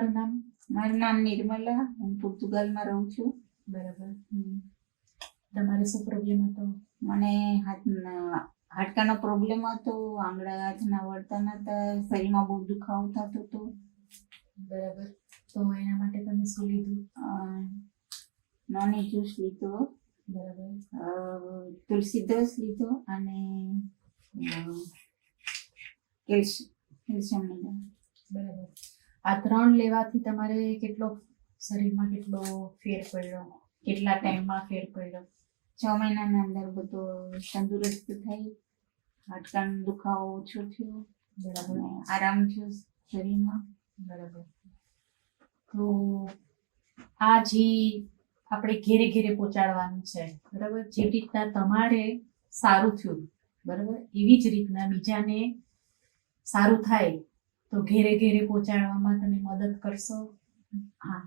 તમારું નામ? મારું નામ નિર્મલા, હું પોર્તુગલમાં રહું છું. બરાબર. તમારે શું પ્રોબ્લેમ હતો? મને હાડકાનો પ્રોબ્લેમ હતો, આંગળા હાથના વળતા નતા, શરીરમાં બહુ દુખાવો થતો હતો. બરાબર. તો એના માટે તમે શું લીધું? નોની જ્યુસ લીધો, બરાબર. તુલસી રસ લીધો અને કેલ્શિયમ લીધો. બરાબર. આ 3 લેવાથી તમારે શરીરમાં કેટલો ફેર પડ્યો? કેટલા ટાઈમમાં ફેર પડ્યો? 6 મહિનાના અંદર બધો તંદુરસ્ત થઈ, હાડકાનો દુખાવો ઓછો થયો. બરાબર. આરામ થયો શરીરમાં. બરાબર. તો આ જે આપણે ઘેરે ઘેરે પહોંચાડવાનું છે, બરાબર, જે રીતના તમારે સારું થયું, બરાબર, એવી જ રીતના બીજાને સારું થાય તો ઘેરે ઘેરે પહોંચાડવામાં તમે મદદ કરશો? હા.